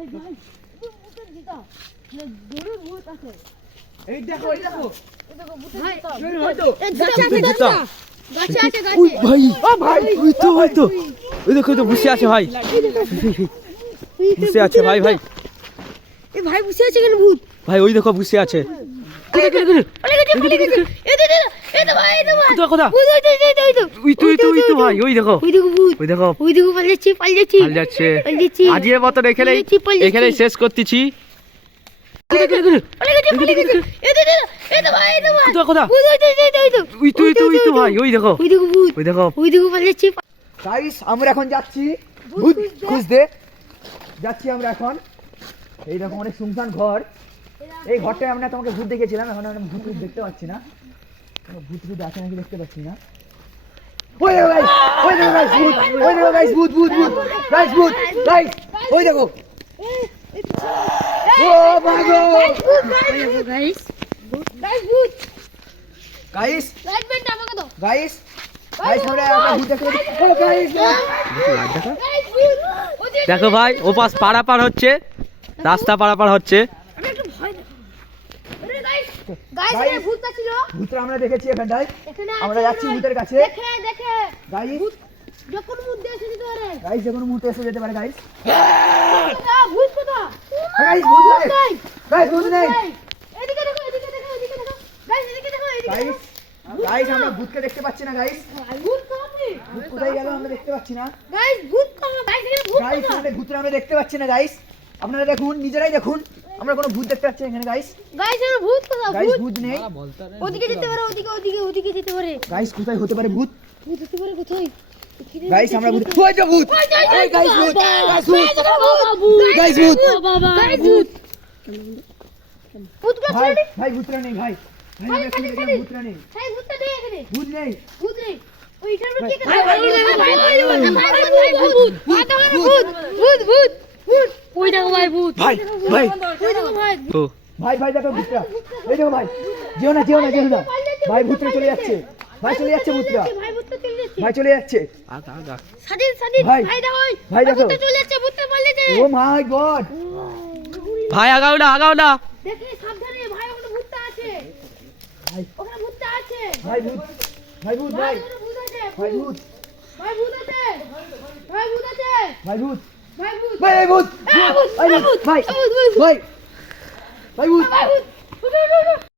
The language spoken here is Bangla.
ভাই ভাই ভূতের দিতা জোরে ভূত আছে। এই দেখো এই দেখো ভূতের দিতা জোরে হয়তো এই গাছে আছে গাছে আছে ওই গাছে। ভাই ও ভাই ওই তো ওই দেখো তো বসে আছে ভাই বসে আছে ভাই ভাই এই ভাই বসে আছে কেন ভূত? ভাই ওই দেখো বসে আছে পালিয়ে গেছে। এই তো ভাই এই তো ভাই কোথা কোথা ভূত ওই তো ওই তো ভাই ওই দেখো ওই দেখো ভূত ওই দেখো ওই দেখো পালিয়েছি পাল যাচ্ছে আজকের মতন এখানেই শেষ করতেছি পালিয়ে গেছে। এই তো ভাই কোথা কোথা ভূত ওই তো ভাই ওই দেখো ওই দেখো ভূত ওই দেখো ওই দেখো পালিয়েছি। গাইস আমরা এখন যাচ্ছি ভূত খুঁজতে যাচ্ছি আমরা এখন। এই রকম অনেক শুনশান ঘর, এই ঘরটায় আমরা তোমাকে ভূত দেখেছিলাম, এখন আমরা ভূত দেখতে পাচ্ছি না, কোনো ভূত ভূত আছে নাকি দেখতে পাচ্ছি না। ওই দেখো গাইস, ওই দেখো গাইস ভূত, ওই দেখো গাইস ভূত ভূত ভূত গাইস ভূত গাইস, ওই দেখো ও ভাগো গাইস ভূত গাইস লাইট ব্যান্ড আমাকে দাও। গাইস গাইস আমরা ভূত দেখতে পাচ্ছি। ও গাইস গাইস ভূত ওদিকে দেখো ভাই ও পাশ পারাপার হচ্ছে, রাস্তা পারাপার হচ্ছে। আমি একটু ভয় দেখো। আরে গাইস এখানে ভূতটা ছিল। ভূতটা আমরা দেখেছি এখানটায়, এখানে আমরা যাচ্ছি ভূতের কাছে। দেখে গাইস যখন ভূত এসে যেতে পারে। গাইস যে কোনো মুহূর্তে এসে যেতে পারে গাইস। ভূত কোথা? গাইস ভূত নাই, গাইস ভূত নাই এদিকে দেখো গাইস এদিকে দেখো গাইস। গাইস আমরা ভূতকে দেখতে পাচ্ছি না গাইস, ভূত কোথায়? ভূত কোথায় গেল আমরা দেখতে পাচ্ছি না গাইস ভূত কোথায়? গাইস এখানে ভূত গাইস। কোথায়? এখানে ভূতরা আমরা দেখতে পাচ্ছি না গাইস, আপনারা দেখুন নিজেরাই দেখুন, আমরা কোনো ভূত দেখতে পাচ্ছি না এখানে গাইস। গাইস এখানে ভূত কোথায়? গাইস ভূত নেই ওদিকে যেতে পারে ওদিকে যেতে পারে। গাইস, কোথায় হতে পারে ভূত ভূত যেতে পারে কোথায়? গাইস? আমরা ভূত, ওই যে ভূত, ওই গাইস ভূত, গাইস ভূত, গাইস ভূত, গাইস ভূত ভূত ভাই কোথায়? ভাই ভূতরা নেই ভাই, ভাই আমরা এখানে দেখলাম ভূতরা নেই, ভাই ভূতটা নেই এখানে। ভূত নেই। ভূত নেই ওইটার মধ্যে কি ভাই, ভাই, ওই দেখো ভাই ভূত ভাই ভাই ওই দেখো ভাই তো ভাই ভাই দেখো ভূতরা, এই দেখো ভাই, যেও না ভাই, ভূতরা চলে যাচ্ছে, ভাই চলে যাচ্ছে ভূতরা, ভাই ভূতটা চলে যাচ্ছে। ভাই চলে যাচ্ছে। সাদিন ভাই, ভাই দেখো ভাই দেখো। ভূতটা চলে যাচ্ছে ভূতটা পালিয়েছে। ও মাই গড ভাই আগাও না দেখে সাবধানে ভাই ওখানে ভূতটা আছে। ভাই, ওখানে ভূতটা আছে। ভাই ভূত, ভাই ভূত, ভাই ওখানে ভূত আছে। ভাই ভূত, ভাই ভূত আছে। ভাই ভূত আছে। ভাই ভূত, ভাই ভূত ভাই এই ভূত, ভাই ভাই ভাই ভাই ভূত, ভাই ভূত